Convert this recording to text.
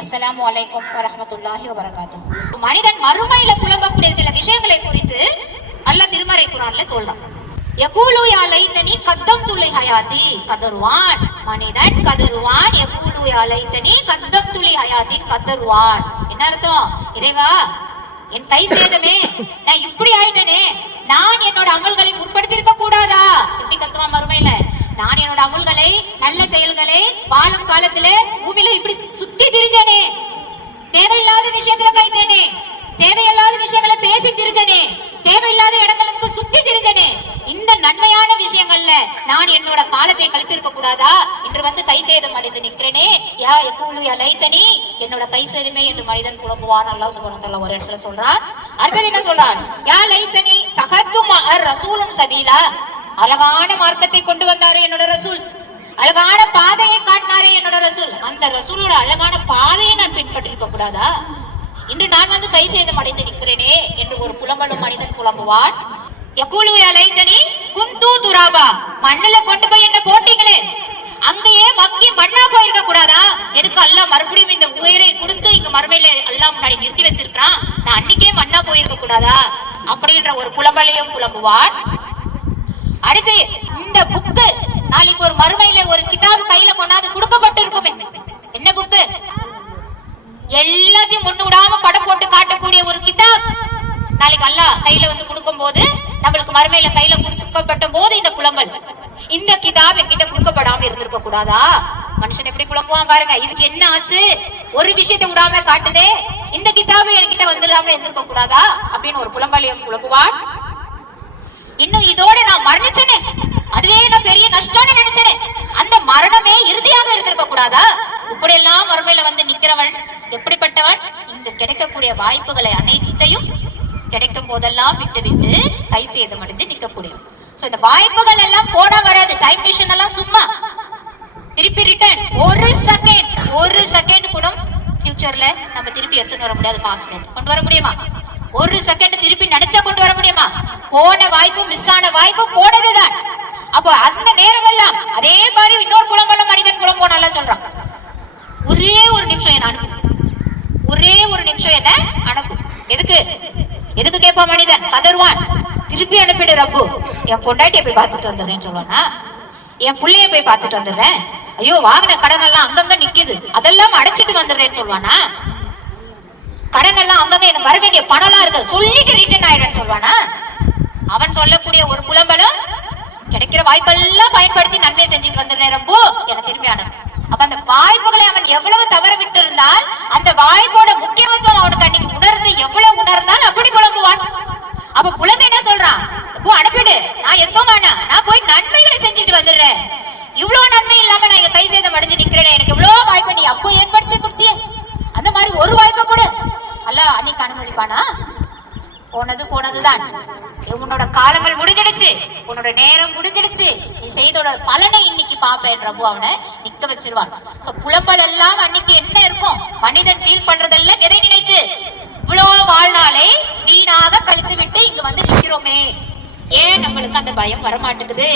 அஸ்ஸலாமு அலைக்கும் வரஹ்மத்துல்லாஹி வபரகாத்துஹு. மனிதன் மறுமையில புலம்பக்கூடிய சில விஷயங்களை குறித்து அல்லாஹ் திருமறை குர்ஆன்ல சொல்றான். யகூலு யா லைதனி கத்தம்து லி ஹயாதி கதருவான். மனிதன் கதருவான். யகூலு யா லைதனி கத்தம்து லி ஹயாதி கதருவான். என்ன அர்த்தம்? இறைவா, என் கை சேதமே, நான் இப்படி ஆயிட்டனே, நான் என்னோட அமல்களை முற்படுத்தியிருக்க கூடாதா? எப்படி கத்துவான் மறுமையில? நான் என்னோட அமுல்களை, நல்ல செயல்களை வாழும் காலத்துல பூமியில இப்படி சுத்தி திரிஞ்சனே, தேவையில்லாத விஷயத்துல கைத்தேனே, தேவையில்லாத விஷயங்களை பேசி திரிஞ்சனே, தேவையில்லாத இடங்களுக்கு சுத்தி திரிஞ்சனே, இந்த நன்மையான விஷயங்கள்ல நான் என்னோட காலத்தை கழித்திருக்க கூடாதா என்று வந்து கை சேதம் அடைந்து நிற்கிறேனே. யா யகூலு யா லைதனி, என்னோட கை சேதமே என்று மனிதன் புலம்புவான். அல்லாஹ் சுப்ஹானஹு வ தஆலா ஒரு இடத்துல சொல்றான். அடுத்தது என்ன சொல்றான்? யா லைதனி தகத்து மஅர் ரசூலும் சபீலா. அழகான மார்க்கத்தை கொண்டு வந்தாரு என்னோட ரசூல், அழகான பாதையை காட்டினாரே என்னோட ரசூல், அந்த ரசூலோட அழகான பாதையை நான் பின்பற்றிருக்க கூடாதா? இன்று நான் வந்து கை சேதம் அடைந்து நிற்கிறேனே என்று ஒரு புலம்பலும் மனிதன் புலம்புவான். யகூலு யா லைதனி குந்து துராபா. மண்ணுல கொண்டு போய் என்ன போட்டீங்களே, அங்கேயே மக்கி மண்ணா போயிருக்க கூடாதா? எதுக்கு அல்லாஹ் மறுபடியும் இந்த உயிரை கொடுத்து இங்க மறுமையில அல்லாஹ் முன்னாடி நிறுத்தி வச்சிருக்கான், நான் அன்னைக்கே மண்ணா போயிருக்க கூடாதா? அப்படின்ற ஒரு புலம்பலையும் புலம்புவான். அடுத்து, இந்த புக்கு நாளைக்கு ஒரு மறுமையில ஒரு கிதாபு கையில கொண்டாந்து கொடுக்கப்பட்டு இருக்குமே, என்ன புக்கு? எல்லாத்தையும் முன்னு விடாம படம் போட்டு காட்டக்கூடிய ஒரு கிதாப் நாளைக்கு அல்லாஹ் கையில வந்து கொடுக்கும் போது, நம்மளுக்கு மறுமையில கையில கொடுக்கப்பட்ட போது இந்த புலம்பல், இந்த கிதாப் என்கிட்ட கொடுக்கப்படாம இருந்திருக்க கூடாதா? மனுஷன் எப்படி புலம்புவான் பாருங்க. இதுக்கு என்ன ஆச்சு? ஒரு விஷயத்தை விடாம காட்டுதே, இந்த கிதாபு என்கிட்ட வந்துடாம இருந்திருக்க கூடாதா அப்படின்னு ஒரு புலம்பலையும் புலம்புவான். இன்னும் இதோட நான் மரணிச்சேனே, அதுவே நான் பெரிய நஷ்டம்னு நினைச்சேன், அந்த மரணமே இறுதியாக இருந்திருக்க கூடாதா? இப்படி எல்லாம் மறுமையில வந்து நிக்கிறவன் எப்படிப்பட்டவன்? இங்கு கிடைக்கக்கூடிய வாய்ப்புகளை அனைத்தையும் கிடைக்கும் போதெல்லாம் விட்டு விட்டு கை சேதம் அடைந்து நிற்கக்கூடியவன். சோ இந்த வாய்ப்புகள் எல்லாம் போனா வராது. டைம் மிஷின் எல்லாம் சும்மா திருப்பி ரிட்டர்ன் ஒரு செகண்ட் கூட ஃபியூச்சர்ல நம்ம திருப்பி எடுத்துட்டு வர முடியாது. பாஸ்ட் கொண்டு வர முடியுமா? ஒரு செகண்ட் திருப்பி நினைச்சா கொண்டு வர முடியுமா? போன வாய்ப்பு, மிஸ் ஆன வாய்ப்பு போனதுதான். அப்போ அந்த நேரம் எல்லாம் அதே மாதிரி இன்னொரு புலம்பலம் மனிதன் புலம்போ நல்லா சொல்றான். ஒரே ஒரு நிமிஷம் என்ன அனுப்பு, ஒரே ஒரு நிமிஷம் என்ன அனுப்பு. எதுக்கு கேட்பான் மனிதன்? கதருவான். திருப்பி அனுப்பிடு ரப்பு. என் பொண்டாட்டியை போய் பார்த்துட்டு வந்துடுறேன்னு சொல்லுவானா? என் புள்ளைய போய் பார்த்துட்டு வந்துடுறேன், ஐயோ வாங்கின கடன் எல்லாம் அங்கங்க நிக்குது அதெல்லாம் அடைச்சிட்டு வந்துடுறேன்னு சொல்லுவானா? கடன் எல்லாம் அங்கங்க எனக்கு வர வேண்டிய பணம் எல்லாம் இருக்கு சொல்லிட்டு ரிட்டர்ன் ஆயிடுறேன்னு சொல்லுவானா? அவன் சொல்லக்கூடிய ஒரு புலம்பலும், கிடைக்கிற வாய்ப்பெல்லாம் பயன்படுத்தி நன்மை செஞ்சுட்டு வந்துடுறேன் ரப்பு, என திரும்பி அனுப்பு. அப்ப அந்த வாய்ப்புகளை அவன் எவ்வளவு தவற விட்டு இருந்தால், அந்த வாய்ப்போட முக்கியத்துவம் அவனுக்கு அன்னைக்கு உணர்ந்து எவ்வளவு உணர்ந்தால் அப்படி புலம்புவான். அப்ப புலம்பு என்ன சொல்றான்? அனுப்பிடு, நான் எங்க வேணாம், நான் போய் நன்மைகளை செஞ்சுட்டு வந்துடுறேன். இவ்வளவு நன்மை இல்லாம நான் இங்க கை சேதம் அடைஞ்சு நிக்கிறேன், எனக்கு இவ்வளவு வாய்ப்பை நீ அப்போ ஏற்படுத்தி கொடுத்திய, அந்த மாதிரி ஒரு வாய்ப்பை கூட அல்லாஹ் அன்னைக்கு அனுமதிப்பானா? போனதுதான். உன்னோட காலங்கள் முடிஞ்சிடுச்சு, உன்னோட நேரம் முடிஞ்சிடுச்சு, நீ செய்தோட பலனை இன்னைக்கு பாப்பேன் ரப்பு அவனை நிக்க வச்சிருவான். சோ புலம்பல் எல்லாம் அன்னைக்கு என்ன இருக்கும்? மனிதன் ஃபீல் பண்றதெல்லாம் எதை நினைத்து? இவ்வளவு வாழ்நாளை வீணாக கழித்து விட்டு இங்க வந்து நிக்கிறோமே, ஏன் நம்மளுக்கு அந்த பயம் வரமாட்டேங்குது?